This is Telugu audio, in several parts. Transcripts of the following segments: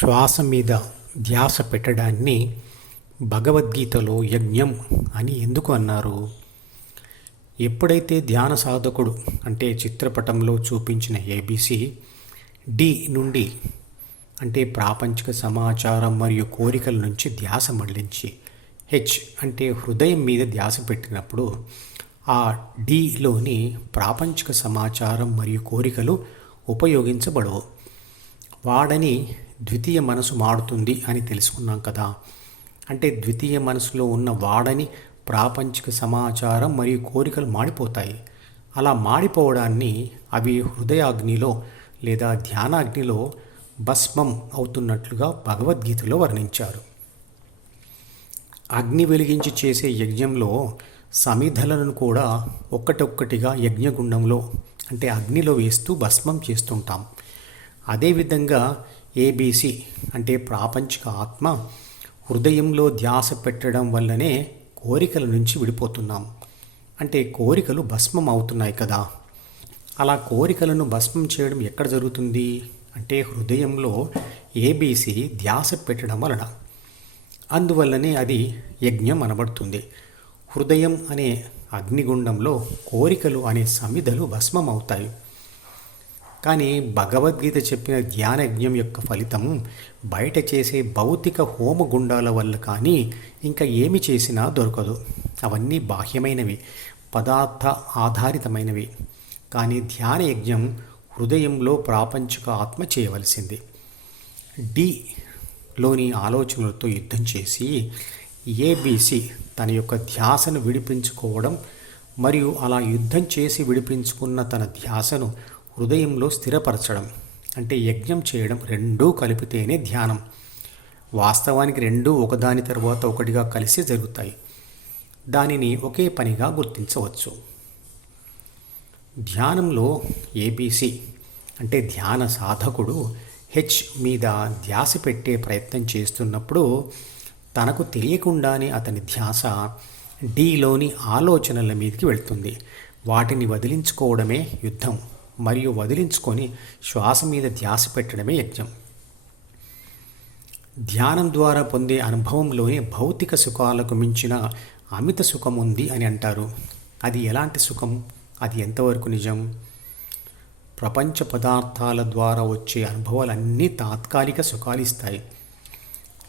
శ్వాస మీద ధ్యాస పెట్టడాన్ని భగవద్గీతలో యజ్ఞం అని ఎందుకు అన్నారు? ఎప్పుడైతే ధ్యాన సాధకుడు అంటే చిత్రపటంలో చూపించిన ఏబిసి డి నుండి అంటే ప్రాపంచిక సమాచారం మరియు కోరికల నుంచి ధ్యాస మళ్ళించి హెచ్ అంటే హృదయం మీద ధ్యాస పెట్టినప్పుడు ఆ డిలోని ప్రాపంచిక సమాచారం మరియు కోరికలు ఉపయోగించబడవు. వాడని ద్వితీయ మనసు మాడుతుంది అని తెలుసుకున్నాం కదా. అంటే ద్వితీయ మనసులో ఉన్న వాడని ప్రాపంచిక సమాచారం మరియు కోరికలు మాడిపోతాయి. అలా మాడిపోవడాన్ని అవి హృదయాగ్నిలో లేదా ధ్యానాగ్నిలో భస్మం అవుతున్నట్లుగా భగవద్గీతలో వర్ణించారు. అగ్ని వెలిగించి చేసే యజ్ఞంలో సమిధలను కూడా ఒక్కటొక్కటిగా యజ్ఞగుండంలో అంటే అగ్నిలో వేస్తూ భస్మం చేస్తుంటాం. అదేవిధంగా ఏబీసీ అంటే ప్రాపంచిక ఆత్మ హృదయంలో ధ్యాస పెట్టడం వల్లనే కోరికల నుంచి విడిపోతున్నాం. అంటే కోరికలు భస్మం అవుతున్నాయి కదా. అలా కోరికలను భస్మం చేయడం ఎక్కడ జరుగుతుంది? అంటే హృదయంలో ఏబీసీ ధ్యాస పెట్టడం వలన. అందువల్లనే అది యజ్ఞం అనబడుతుంది. హృదయం అనే అగ్నిగుండంలో కోరికలు అనే సమిధలు భస్మం అవుతాయి. కానీ భగవద్గీత చెప్పిన ధ్యానయజ్ఞం యొక్క ఫలితం బయట చేసే భౌతిక హోమగుండాల వల్ల కానీ ఇంకా ఏమి చేసినా దొరకదు. అవన్నీ బాహ్యమైనవి పదార్థ ఆధారితమైనవి. కానీ ధ్యాన యజ్ఞం హృదయంలో ప్రాపంచిక ఆత్మ చేయవలసింది. డిలోని ఆలోచనలతో యుద్ధం చేసి ఏబిసి తన యొక్క ధ్యాసను విడిపించుకోవడం మరియు అలా యుద్ధం చేసి విడిపించుకున్న తన ధ్యాసను హృదయంలో స్థిరపరచడం అంటే యజ్ఞం చేయడం రెండూ కలిపితేనే ధ్యానం. వాస్తవానికి రెండూ ఒకదాని తర్వాత ఒకటిగా కలిసి జరుగుతాయి. దానిని ఒకే పనిగా గుర్తించవచ్చు. ధ్యానంలో ఏబీసీ అంటే ధ్యాన సాధకుడు హెచ్ మీద ధ్యాస పెట్టే ప్రయత్నం చేస్తున్నప్పుడు తనకు తెలియకుండానే అతని ధ్యాస డీలోని ఆలోచనల మీదకి వెళ్తుంది. వాటిని వదిలించుకోవడమే యుద్ధం. మరియు వదిలించుకొని శ్వాస మీద ధ్యాస పెట్టడమే యజ్ఞం. ధ్యానం ద్వారా పొందే అనుభవంలోనే భౌతిక సుఖాలకు మించిన అమిత సుఖం ఉంది అని అంటారు. అది ఎలాంటి సుఖం? అది ఎంతవరకు నిజం? ప్రపంచ పదార్థాల ద్వారా వచ్చే అనుభవాలన్నీ తాత్కాలిక సుఖాలు ఇస్తాయి.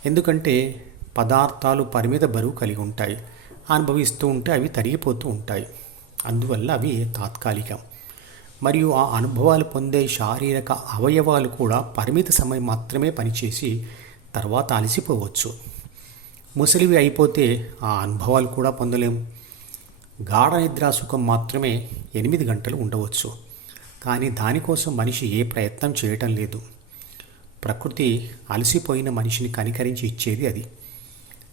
ఎందుకంటే పదార్థాలు పరిమిత బరువు కలిగి ఉంటాయి. అనుభవిస్తూ ఉంటే అవి తరిగిపోతూ ఉంటాయి. అందువల్ల అవి తాత్కాలికం. మరియు ఆ అనుభవాలు పొందే శారీరక అవయవాలు కూడా పరిమిత సమయం మాత్రమే పనిచేసి తర్వాత అలసిపోవచ్చు. ముసలివి అయిపోతే ఆ అనుభవాలు కూడా పొందలేము గాఢ నిద్రా సుఖం మాత్రమే ఎనిమిది గంటలు ఉండవచ్చు. కానీ దానికోసం మనిషి ఏ ప్రయత్నం చేయటం లేదు. ప్రకృతి అలసిపోయిన మనిషిని కనికరించి ఇచ్చేది అది.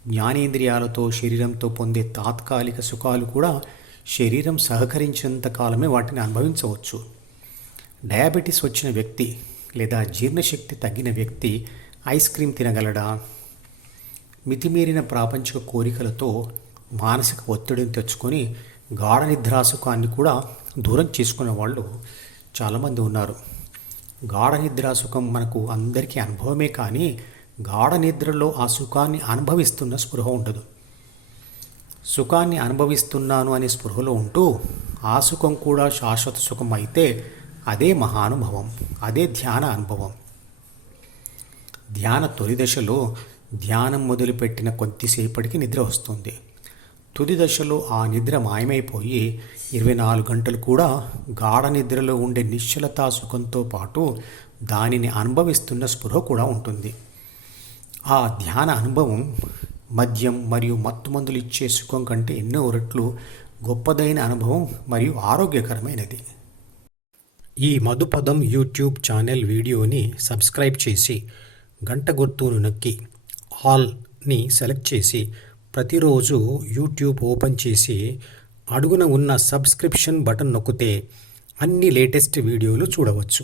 జ్ఞానేంద్రియాలతో శరీరంతో పొందే తాత్కాలిక సుఖాలు కూడా శరీరం సహకరించినంత కాలమే వాటిని అనుభవించవచ్చు. డయాబెటీస్ వచ్చిన వ్యక్తి లేదా జీర్ణశక్తి తగ్గిన వ్యక్తి ఐస్ క్రీమ్ తినగలడా? మితిమీరిన ప్రాపంచిక కోరికలతో మానసిక ఒత్తిడిని తెచ్చుకొని గాఢ నిద్రాసుఖాన్ని కూడా దూరం చేసుకునే వాళ్ళు చాలామంది ఉన్నారు. గాఢ నిద్రాసుఖం మనకు అందరికీ అనుభవమే కానీ గాఢ నిద్రలో ఆ సుఖాన్ని అనుభవిస్తున్న స్పృహ ఉండదు. సుఖాన్ని అనుభవిస్తున్నాను అనే స్పృహలో ఉంటూ ఆ సుఖం కూడా శాశ్వత సుఖం అయితే అదే మహానుభవం అదే ధ్యాన అనుభవం. ధ్యాన తొలి దశలో ధ్యానం మొదలుపెట్టిన కొద్దిసేపటికి నిద్ర వస్తుంది. తుది దశలో ఆ నిద్ర మాయమైపోయి ఇరవై నాలుగు గంటలు కూడా గాఢ నిద్రలో ఉండే నిశ్చలతా సుఖంతో పాటు దానిని అనుభవిస్తున్న స్పృహ కూడా ఉంటుంది. ఆ ధ్యాన అనుభవం మద్యం మరియు మత్తుమందులు ఇచ్చే సుఖం కంటే ఎన్నో రెట్లు గొప్పదైన అనుభవం మరియు ఆరోగ్యకరమైనది. ఈ మధుపదం యూట్యూబ్ ఛానల్ వీడియోని సబ్స్క్రైబ్ చేసి గంట గుర్తును నొక్కి ఆల్ని సెలెక్ట్ చేసి ప్రతిరోజు యూట్యూబ్ ఓపెన్ చేసి అడుగున ఉన్న సబ్స్క్రిప్షన్ బటన్ నొక్కితే అన్ని లేటెస్ట్ వీడియోలు చూడవచ్చు.